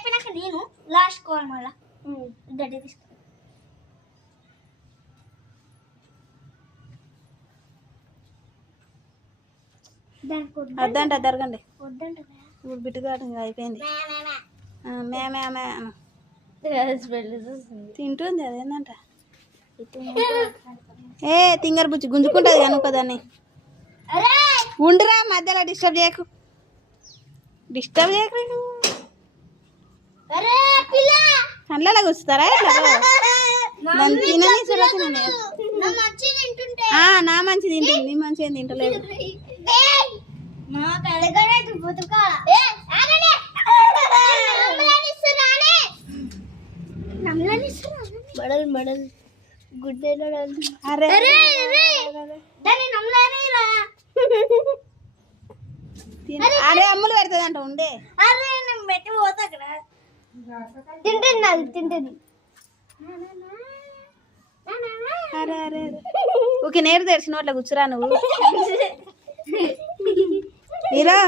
అయిపోయినాక నేను లాస్ట్ కోవాలి మళ్ళా గడ్డి తీసుకో వద్దంట జరగండి వద్దంట ఇప్పుడు బిట్టుగాడు అయిపోయింది మేమే తింటుంది అదేందంట ఏ తింగర్ బుచ్చి గుంజుకుంటుంది అనుకోదాన్ని ఉండురా మధ్యలో డిస్టర్బ్ చేయకు కండ్లలో కూర్చుతారా దాన్ని తినని చూడ తినని నా మంచి తింటుంది నీ మంచి ఏం తింటలేదు మడల్ మడల్ గుడ్డే అరే అరే అమ్ములు పెడుతుంది అంట ఉండే అరే నేను పెట్టి పోతా అక్కడ తింటుంది అది తింటుంది అరే అరే ఓకే నేరు తెరిచిన వాట్ల కూర్చురా నువ్వు హీరో